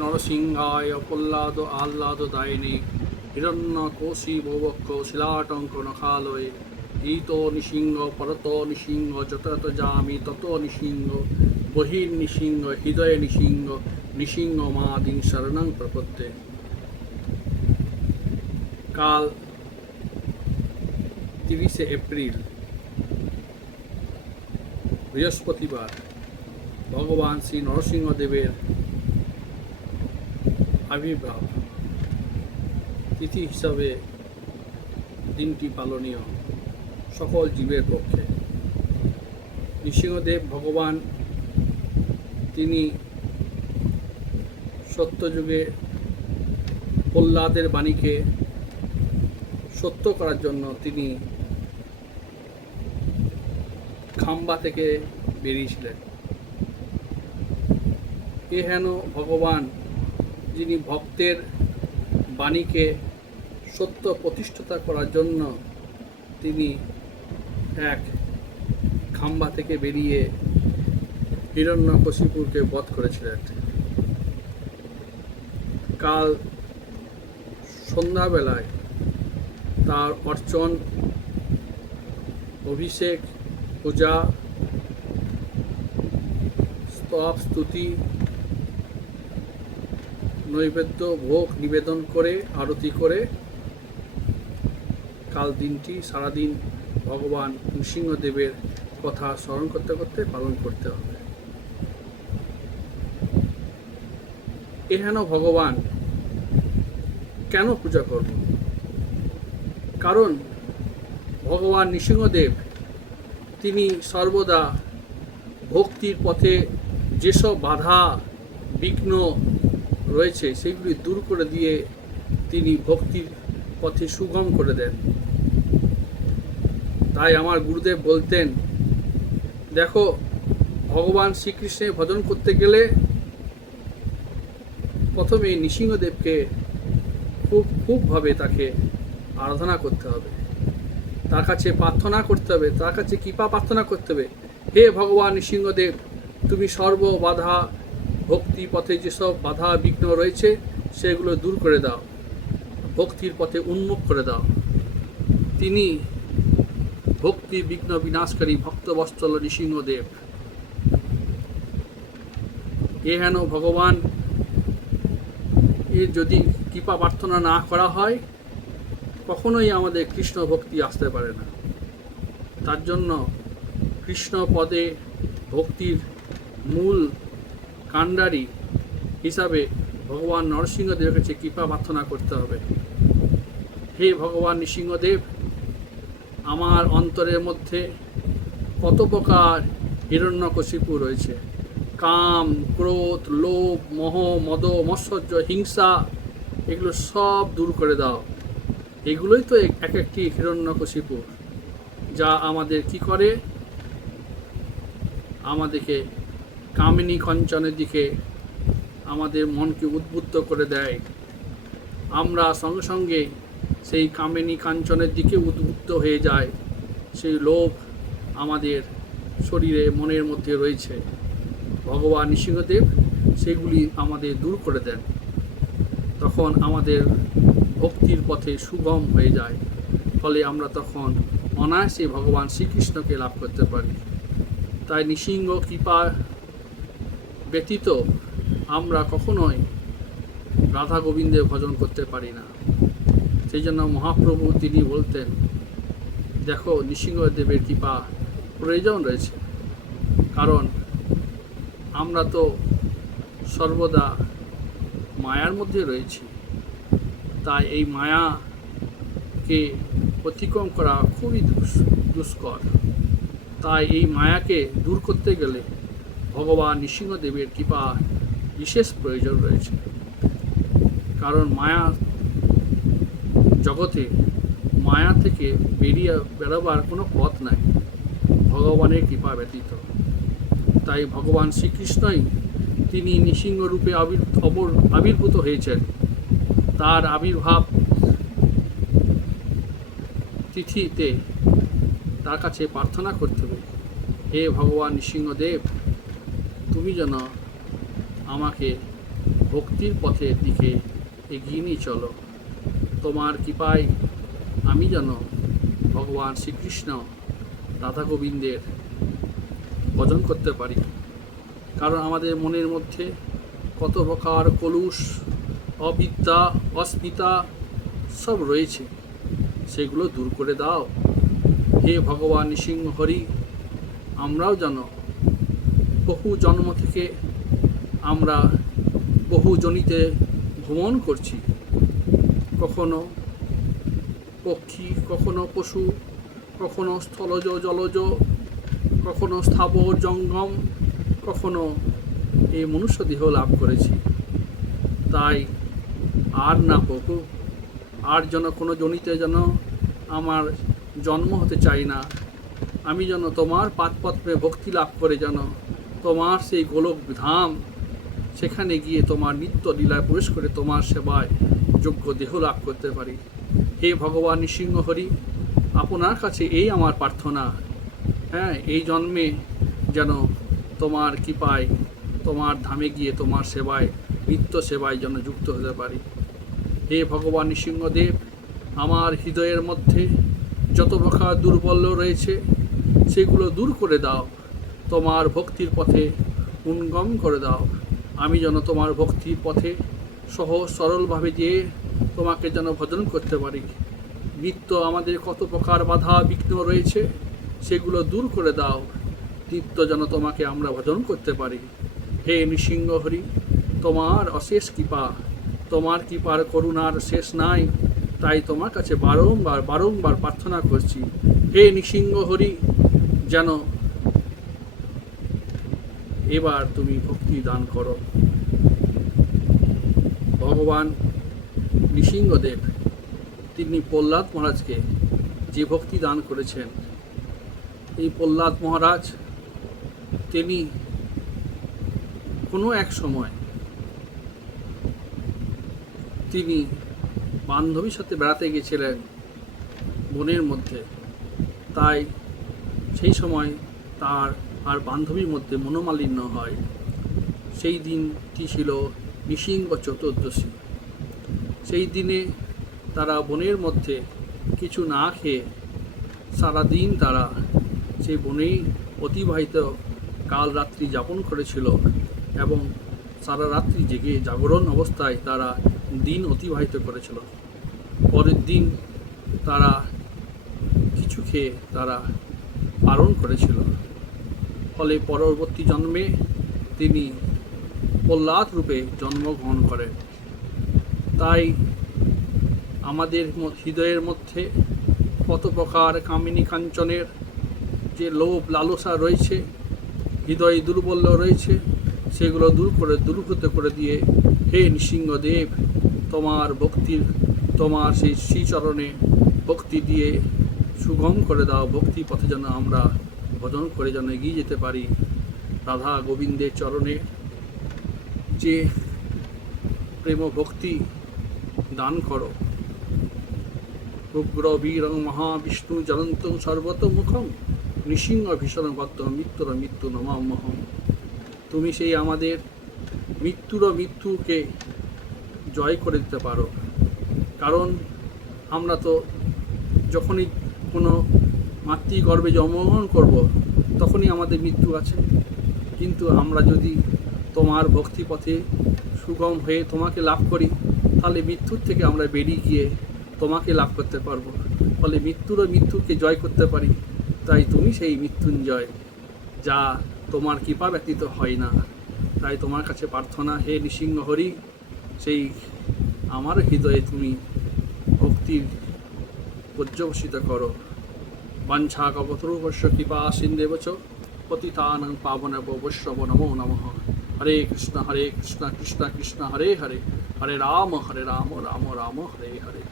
নরসিংহায় প্রহ্লাদ আহ্লাদ দায়নে হিরণ্যকোশী বৌবক্ষ শিলাটঙ্ক নখালয়ে ঈত নিসিংহ পরত নিসিংহ যত যত যামি তত নিসিংহ বহির্নিসিংহ হৃদয়ে নিসিংহ নিসিংহ মাদিন শরণং প্রপদ্যে। কাল 30শে এপ্রিল বৃহস্পতিবার ভগবান শ্রী নরসিংহদেবের আবির্ভাব তিথি হিসাবে দিনটি পালনীয় সকল জীবের পক্ষে। নৃসিংহদেব ভগবান তিনি সত্যযুগে প্রহ্লাদের বাণীকে সত্য করার জন্য তিনি খাম্বা থেকে বেরিয়েছিলেন। এ হেন ভগবান যিনি ভক্তের বাণীকে সত্য প্রতিষ্ঠাতা করার জন্য তিনি এক খাম্বা থেকে বেরিয়ে হিরণ্যকশিপুরকে বধ করেছিলেন। কাল সন্ধ্যাবেলায় তার অর্চন, অভিষেক, পূজা, স্তব, স্তুতি, নৈবেদ্য, ভোগ নিবেদন করে আরতি করে কাল দিনটি সারাদিন ভগবান নৃসিংহদেবের কথা স্মরণ করতে করতে পালন করতে হবে। এহেন ভগবান কেন পূজা করব? কারণ ভগবান নৃসিংহদেব তিনি সর্বদা ভক্তির পথে যেসব বাধা বিঘ্ন রয়েছে সেগুলি দূর করে দিয়ে তিনি ভক্তির পথে সুগম করে দেন। তাই আমার গুরুদেব বলতেন, দেখো ভগবান শ্রীকৃষ্ণের ভজন করতে গেলে প্রথমে নৃসিংহদেবকে খুবভাবে তাকে আরাধনা করতে হবে, তার কাছে প্রার্থনা করতে হবে, তার কাছে কৃপা প্রার্থনা করতে হবে। হে ভগবান নৃসিংহদেব, তুমি সর্ব বাধা ভক্তি পথে যেসব বাধা বিঘ্ন রয়েছে সেগুলো দূর করে দাও, ভক্তির পথে উন্মুখ করে দাও। তিনি ভক্তি বিঘ্ন বিনাশকারী ভক্তবৎসল নৃসিংহদেব। এ হেন ভগবান এর যদি কৃপা প্রার্থনা না করা হয় কখনোই আমাদের কৃষ্ণ ভক্তি আসতে পারে না। তার জন্য কৃষ্ণ পদে ভক্তির মূল কাণ্ডারি হিসাবে ভগবান নরসিংহদেবের কাছে কৃপা প্রার্থনা করতে হবে। হে ভগবান নৃসিংহদেব, আমার অন্তরের মধ্যে কত প্রকার হিরণ্যকশিপু রয়েছে, কাম, ক্রোধ, লোভ, মোহ, মদ, মৎসর্য, হিংসা, এগুলো সব দূর করে দাও। এগুলোই তো এক একটি হিরণ্যকশিপু, যা আমাদের কি করে, আমাদেরকে কামিনী কাঞ্চনের দিকে আমাদের মনকে উদ্বুদ্ধ করে দেয়। আমরা সঙ্গে সঙ্গে সেই কামিনী কাঞ্চনের দিকে উদ্বুদ্ধ হয়ে যায়। সেই লোভ আমাদের শরীরে মনের মধ্যে রয়েছে, ভগবান নৃসিংহদেব সেগুলি আমাদের দূর করে দেন। তখন আমাদের ভক্তির পথে সুগম হয়ে যায়, ফলে আমরা তখন অনায়াসে ভগবান শ্রীকৃষ্ণকে লাভ করতে পারি। তাই নৃসিংহ কৃপা ব্যতীত আমরা কখনোই রাধা গোবিন্দের ভজন করতে পারি না। সেই জন্য মহাপ্রভু তিনি বলতেন, দেখো নৃসিংহদেবের কৃপা প্রয়োজন রয়েছে, কারণ আমরা তো সর্বদা মায়ার মধ্যে রয়েছি। তাই এই মায়াকে অতিক্রম করা খুবই দুষ্কর। তাই এই মায়াকে দূর করতে গেলে ভগবান নৃসিংহদেবের কৃপা বিশেষ প্রয়োজন রয়েছে। কারণ মায়া জগতে মায়া থেকে বেরোবার কোনো পথ নাই ভগবানের কৃপা ব্যতীত। তাই ভগবান শ্রীকৃষ্ণই তিনি নৃসিংহ রূপে আবির্ভূত হয়েছেন। তার আবির্ভাব তিথিতে তার কাছে প্রার্থনা করতে হবে, হে ভগবান নৃসিংহদেব, তুমি যেন আমাকে ভক্তির পথের দিকে এগিয়ে নিয়ে চলো। তোমার কৃপায় আমি যেন ভগবান শ্রীকৃষ্ণ রাধা গোবিন্দের ভজন করতে পারি। কারণ আমাদের মনের মধ্যে কত প্রকার কলুষ, অবিদ্যা, অস্মিতা সব রয়েছে, সেগুলো দূর করে দাও হে ভগবান নৃসিংহ হরি। আমরাও যেন বহু জন্ম থেকে আমরা বহু জনিতে ভ্রমণ করছি, কখনো পক্ষী, কখনো পশু, কখনো স্থলজ জলজ, কখনো স্থাবর জঙ্গম, কখনো এই মনুষ্য দেহ লাভ করেছি। তাই আর না প্রভু, আর যেন কোনো জনিতে যেন আমার জন্ম হতে চাই না। আমি যেন তোমার পাদপদ্মে ভক্তি লাভ করে যেন তোমার সেই গোলক ধাম, সেখানে গিয়ে তোমার নিত্য লীলায় প্রবেশ করে তোমার সেবায় যোগ্য দেহ লাভ করতে পারি। হে ভগবান নৃসিংহ হরি, আপনার কাছে এই আমার প্রার্থনা। এই জন্মে যেন তোমার কৃপায় তোমার ধামে গিয়ে তোমার সেবায়, নিত্য সেবায় যেন যুক্ত হতে পারি। হে ভগবান নৃসিংহদেব, আমার হৃদয়ের মধ্যে যত প্রকার দুর্বল্য রয়েছে সেগুলো দূর করে দাও, তোমার ভক্তির পথে উন্গম করে দাও। আমি যেন তোমার ভক্তির পথে সহজ সরলভাবে যেয়ে তোমাকে যেন ভজন করতে পারি। নিত্য আমাদের কত প্রকার বাধা বিঘ্ন রয়েছে সেগুলো দূর করে দাও, নিত্য যেন তোমাকে আমরা ভজন করতে পারি। হে নৃসিংহ হরি, তোমার অশেষ কৃপা, তোমার কৃপার করুণার শেষ নাই, তাই তোমার কাছে বারংবার বারংবার প্রার্থনা করছি। হে নৃসিংহ হরি, যেন এবার তুমি ভক্তি দান করো। ভগবান নৃসিংহদেব তিনি প্রহ্লাদ মহারাজকে যে ভক্তি দান করেছেন, এই প্রহ্লাদ মহারাজ তিনি কোনো এক সময় তিনি বান্ধবীর সাথে বেড়াতে গেছিলেন বনের মধ্যে। তাই সেই সময় তার আর বান্ধবীর মধ্যে মনোমালিন্য হয়। সেই দিনটি ছিল নৃসিংহ চতুর্দশী। সেই দিনে তারা বনের মধ্যে কিছু না খেয়ে সারাদিন তারা সেই বনেই অতিবাহিত কাল রাত্রি যাপন করেছিল এবং সারা রাত্রি জেগে জাগরণ অবস্থায় তারা দিন অতিবাহিত করেছিল। পরের দিন তারা কিছু খেয়ে তারা পালন করেছিল। ফলে পরবর্তী জন্মে তিনি প্রহ্লাদ রূপে জন্মগ্রহণ করেন। তাই আমাদের হৃদয়ের মধ্যে কত প্রকার কামিনী কাঞ্চনের যে লোভ লালসা রয়েছে, হৃদয় দুর্বল্য রয়েছে, সেগুলো দূরীভূত করে দিয়ে হে নৃসিংহদেব, তোমার ভক্তির, তোমার সেই শ্রীচরণে ভক্তি দিয়ে সুগম করে দাও। ভক্তি পথে যেন আমরা ভজন করে যেন এগিয়ে যেতে পারি। রাধা গোবিন্দের চরণে যে প্রেম ভক্তি দান করো। উগ্র বীরং মহাবিষ্ণু জ্বলন্তং সর্বতোমুখং নৃসিংহ ভীষণ বদ্ধ মৃত্যুর মৃত্যু নমাম্যহম। তুমি সেই আমাদের মৃত্যুকে জয় করে দিতে পারো। কারণ আমরা তো যখনই কোনো মাতৃগর্ভে জন্মগ্রহণ করব তখনই আমাদের মৃত্যু আছে। কিন্তু আমরা যদি তোমার ভক্তি পথে সুগম হয়ে তোমাকে লাভ করি, তাহলে মৃত্যুর থেকে আমরা বেরিয়ে গিয়ে তোমাকে লাভ করতে পারবো। ফলে মৃত্যুকে জয় করতে পারি। তাই তুমি সেই মৃত্যুঞ্জয়, যা তোমার কৃপা ব্যতীত হয় না। তাই তোমার কাছে প্রার্থনা, হে নৃসিংহ হরি, সেই আমার হৃদয়ে তুমি ভক্তির পর্যবসিত করো। বাঞ্ছা কপতরূপস্য কৃপা সিন্ধেব চ পতিতানাং পাবনেভ্যো বৈষ্ণব নমো নমঃ। হরে কৃষ্ণ কৃষ্ণ কৃষ্ণ হরে হরে, হরে রাম রাম রাম হরে হরে।